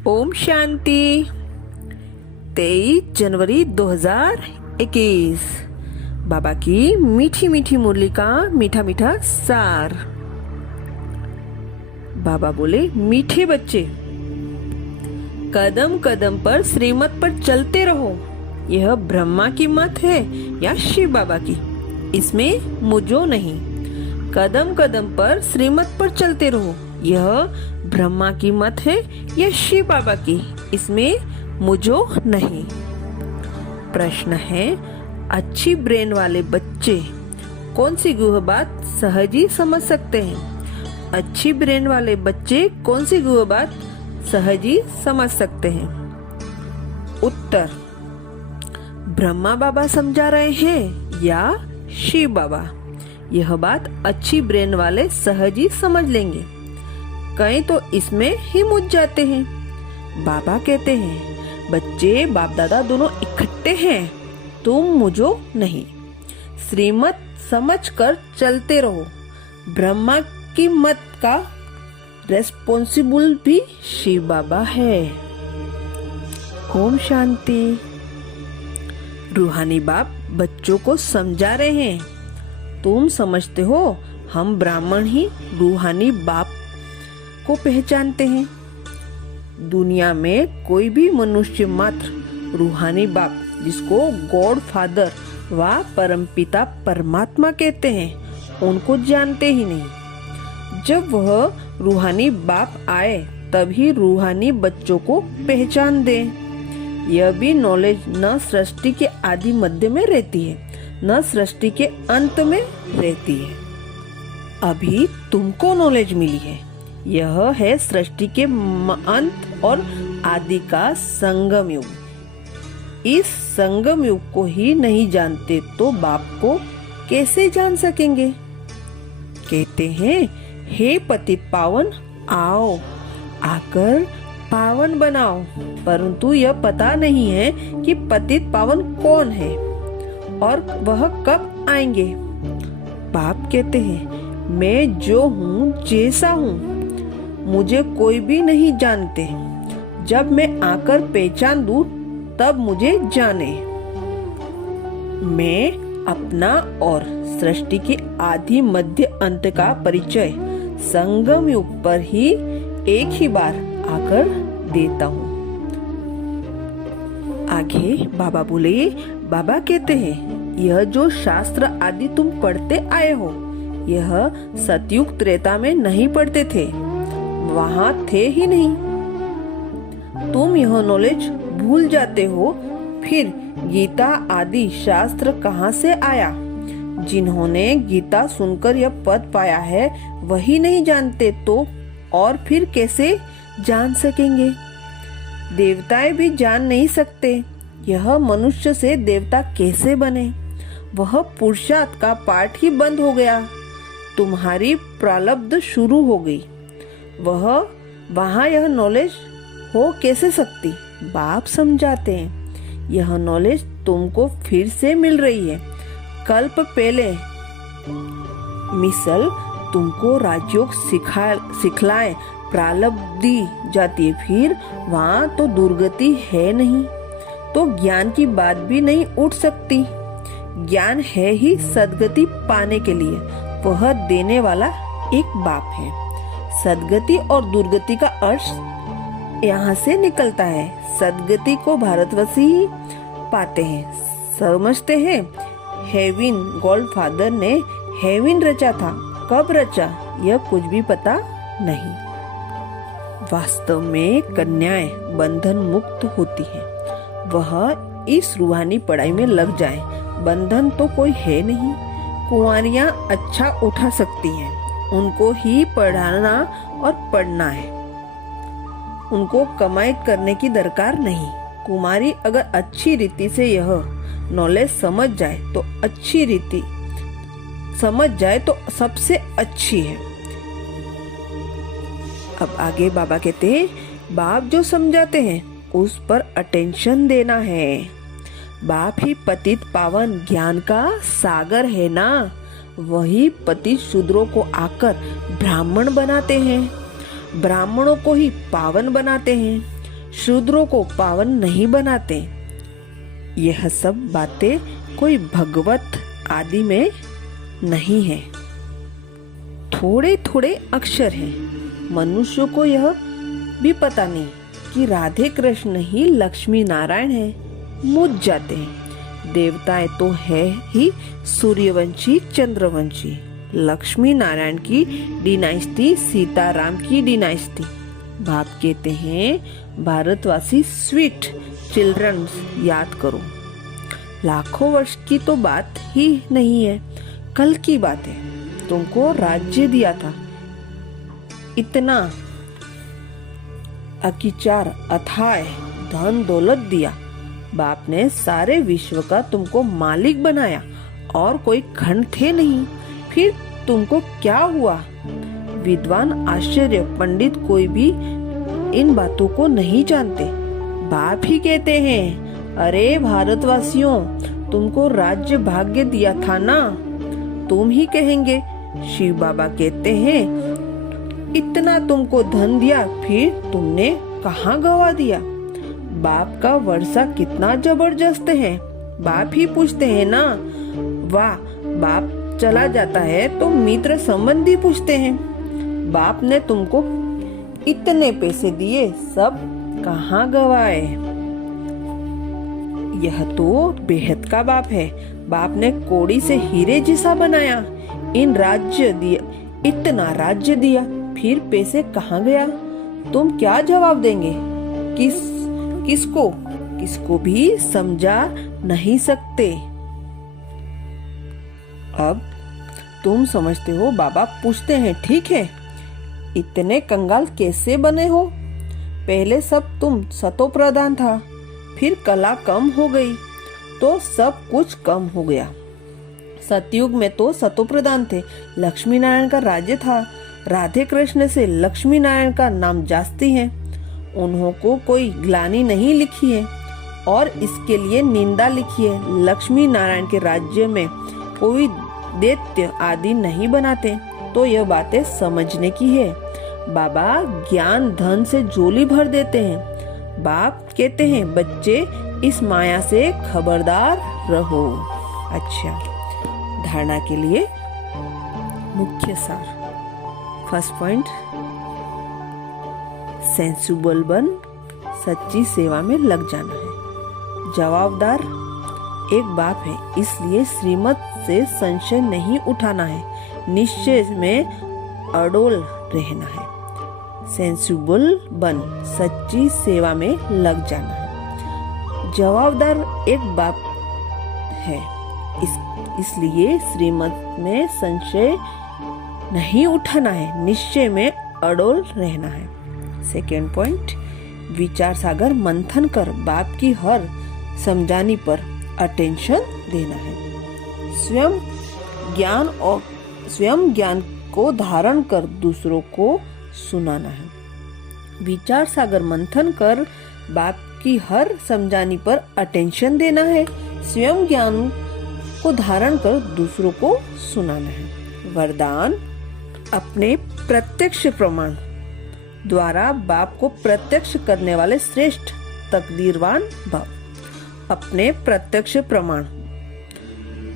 ओम शांति। 23 जनवरी 2021। बाबा की मीठी मीठी मुरली का मीठा मीठा सार। बाबा बोले, मीठे बच्चे, कदम कदम पर श्रीमत पर चलते रहो। यह ब्रह्मा की मत है या शिव बाबा की, इसमें मुझो नहीं। कदम कदम पर श्रीमत पर चलते रहो। यह ब्रह्मा की मत है या शिव बाबा की, इसमें मुझो नहीं। प्रश्न है, अच्छी ब्रेन वाले बच्चे कौन सी गुह बात सहज ही समझ सकते हैं? अच्छी ब्रेन वाले बच्चे कौन सी गुह बात सहज ही समझ सकते हैं? उत्तर, ब्रह्मा बाबा समझा रहे हैं या शिव बाबा। यह बात अच्छी ब्रेन वाले सहज ही समझ लेंगे, कहीं तो इसमें ही मुझ जाते हैं। बाबा कहते हैं, बच्चे बाप दादा दोनों इकट्ठे हैं, तुम मुझो नहीं। श्रीमत समझकर चलते रहो। ब्रह्मा की मत का रेस्पॉन्सिबल भी शिव बाबा है। ओम शांति। रूहानी बाप बच्चों को समझा रहे हैं, तुम समझते हो हम ब्राह्मण ही रूहानी बाप को पहचानते हैं। दुनिया में कोई भी मनुष्य मात्र रूहानी बाप, जिसको गॉड फादर व परमपिता परमात्मा कहते हैं, उनको जानते ही नहीं। जब वह रूहानी बाप आए तभी रूहानी बच्चों को पहचान दे। यह भी नॉलेज न सृष्टि के आदि मध्य में रहती है, न सृष्टि के अंत में रहती है। अभी तुमको नॉलेज मिली है, यह है सृष्टि के अंत और आदि का संगम युग। इस संगम युग को ही नहीं जानते तो बाप को कैसे जान सकेंगे? कहते हैं, हे पतित पावन आओ, आकर पावन बनाओ। परंतु यह पता नहीं है कि पतित पावन कौन है और वह कब आएंगे। बाप कहते हैं, मैं जो हूँ जैसा हूँ, मुझे कोई भी नहीं जानते। जब मैं आकर पहचान दूं तब मुझे जाने। मैं अपना और सृष्टि के आदि मध्य अंत का परिचय संगम युग पर ही एक ही बार आकर देता हूँ। आगे बाबा बोले, बाबा कहते हैं, यह जो शास्त्र आदि तुम पढ़ते आए हो, यह सतयुग त्रेता में नहीं पढ़ते थे, वहाँ थे ही नहीं। तुम यह नॉलेज भूल जाते हो। फिर गीता आदि शास्त्र कहाँ से आया? जिन्होंने गीता सुनकर यह पद पाया है वही नहीं जानते तो और फिर कैसे जान सकेंगे? देवताएं भी जान नहीं सकते। यह मनुष्य से देवता कैसे बने? वह पुरुषार्थ का पाठ ही बंद हो गया। तुम्हारी प्रारब्ध शुरू हो गई। वहाँ यह नॉलेज हो कैसे सकती? बाप समझाते हैं, यह नॉलेज तुमको फिर से मिल रही है। कल्प पहले मिसल तुमको राजयोग सिखलाए प्रारब्ध दी जाती है, फिर वहाँ तो दुर्गति है नहीं, तो ज्ञान की बात भी नहीं उठ सकती। ज्ञान है ही सदगति पाने के लिए, वह देने वाला एक बाप है। सदगति और दुर्गति का अर्थ यहाँ से निकलता है। सदगति को भारतवासी ही पाते हैं, समझते हैं। हेविन, गॉड फादर ने हेविन रचा था, कब रचा यह कुछ भी पता नहीं। वास्तव में कन्याएं बंधन मुक्त होती हैं। वह इस रूहानी पढ़ाई में लग जाए, बंधन तो कोई है नहीं। कुंवारियां अच्छा उठा सकती हैं, उनको ही पढ़ाना और पढ़ना है, उनको कमाई करने की दरकार नहीं। कुमारी अगर अच्छी रीति से यह नॉलेज समझ जाए तो अच्छी रीति समझ जाए तो सबसे अच्छी है। अब आगे बाबा कहते हैं, बाप जो समझाते हैं उस पर अटेंशन देना है। बाप ही पतित पावन ज्ञान का सागर है ना, वही पतित शूद्रों को आकर ब्राह्मण बनाते हैं, ब्राह्मणों को ही पावन बनाते हैं। शूद्रों को पावन नहीं बनाते। यह सब बातें कोई भगवत आदि में नहीं है, थोड़े थोड़े अक्षर हैं। मनुष्य को यह भी पता नहीं कि राधे कृष्ण ही लक्ष्मी नारायण है, मुझ जाते हैं। देवताएं तो है ही सूर्यवंशी चित्रवंशी, लक्ष्मी नारायण की डिनाइस्टी, सीताराम की डिनाइस्टी। बाप कहते हैं भारतवासी स्वीट चिल्ड्रन याद करो। लाखों वर्ष की तो बात ही नहीं है, कल की बात है। तुमको राज्य दिया था, इतना अकिचार अथाय धन दौलत दिया। बाप ने सारे विश्व का तुमको मालिक बनाया और कोई खंड थे नहीं। फिर तुमको क्या हुआ? विद्वान आश्चर्य पंडित कोई भी इन बातों को नहीं जानते। बाप ही कहते हैं, अरे भारतवासियों, तुमको राज्य भाग्य दिया था ना। तुम ही कहेंगे, शिव बाबा कहते हैं इतना तुमको धन दिया, फिर तुमने कहाँ गवा दिया? बाप का वर्षा कितना जबरदस्त है। बाप ही पूछते हैं ना। वाह, बाप चला जाता है तो मित्र संबंधी पूछते हैं, बाप ने तुमको इतने पैसे दिए, सब कहाँ गवाए? यह तो बेहद का बाप है। बाप ने कौड़ी से हीरे जैसा बनाया, इन राज्य दिया, इतना राज्य दिया, फिर पैसे कहाँ गया? तुम क्या जवाब देंगे? किसको भी समझा नहीं सकते। अब तुम समझते हो। बाबा पूछते हैं, ठीक है, इतने कंगाल कैसे बने हो? पहले सब तुम सतो प्रधान था, फिर कला कम हो गई तो सब कुछ कम हो गया। सतयुग में तो सतो प्रधान थे, लक्ष्मी नारायण का राज्य था। राधे कृष्ण से लक्ष्मी नारायण का नाम जास्ती है। उन्हों को कोई ग्लानि नहीं लिखी है और इसके लिए निंदा लिखी है। लक्ष्मी नारायण के राज्य में कोई दैत्य आदि नहीं बनाते। तो यह बातें समझने की है। बाबा ज्ञान धन से झोली भर देते हैं। बाप कहते हैं, बच्चे इस माया से खबरदार रहो। अच्छा, धारणा के लिए मुख्य सार। फर्स्ट पॉइंट, सेंसिबल बन सच्ची सेवा में लग जाना है। जवाबदार एक बाप है, इसलिए श्रीमत से संशय नहीं उठाना है, निश्चय में अड़ोल रहना है। सेंसिबल बन सच्ची सेवा में लग जाना है। जवाबदार एक बाप है, इसलिए श्रीमत में संशय नहीं उठाना है, निश्चय में अड़ोल रहना है। सेकेंड पॉइंट, विचार सागर मंथन कर बाप की हर समझाने पर अटेंशन देना है। स्वयं ज्ञान को धारण कर दूसरों को सुनाना है। विचार सागर मंथन कर बाप की हर समझाने पर अटेंशन देना है। स्वयं ज्ञान को धारण कर दूसरों को सुनाना है। वरदान, अपने प्रत्यक्ष प्रमाण द्वारा बाप को प्रत्यक्ष करने वाले श्रेष्ठ तकदीरवान भाव। अपने प्रत्यक्ष प्रमाण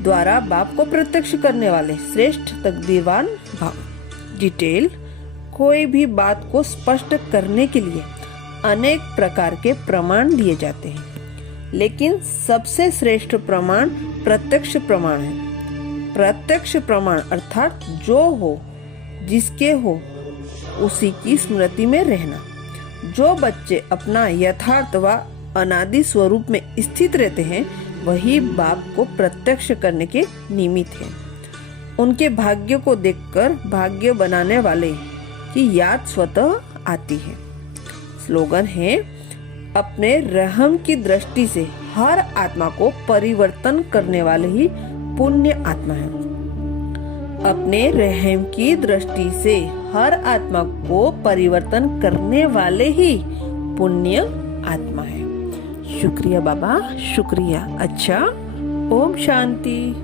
द्वारा बाप को प्रत्यक्ष करने वाले श्रेष्ठ तकदीरवान भाव। डिटेल, कोई भी बात को स्पष्ट करने के लिए अनेक प्रकार के प्रमाण दिए जाते हैं, लेकिन सबसे श्रेष्ठ प्रमाण प्रत्यक्ष प्रमाण है। प्रत्यक्ष प्रमाण अर्थात जो हो, जिसके हो, उसी की स्मृति में रहना। जो बच्चे अपना यथार्थ व अनादि स्वरूप में स्थित रहते हैं, वही बाप को प्रत्यक्ष करने के निमित्त हैं। उनके भाग्य को देखकर भाग्य बनाने वाले की याद स्वतः आती है। स्लोगन है, अपने रहम की दृष्टि से हर आत्मा को परिवर्तन करने वाले ही पुण्य आत्मा है। अपने रहम की दृष्टि से हर आत्मा को परिवर्तन करने वाले ही पुण्य आत्मा है। शुक्रिया बाबा, शुक्रिया। अच्छा, ओम शांति।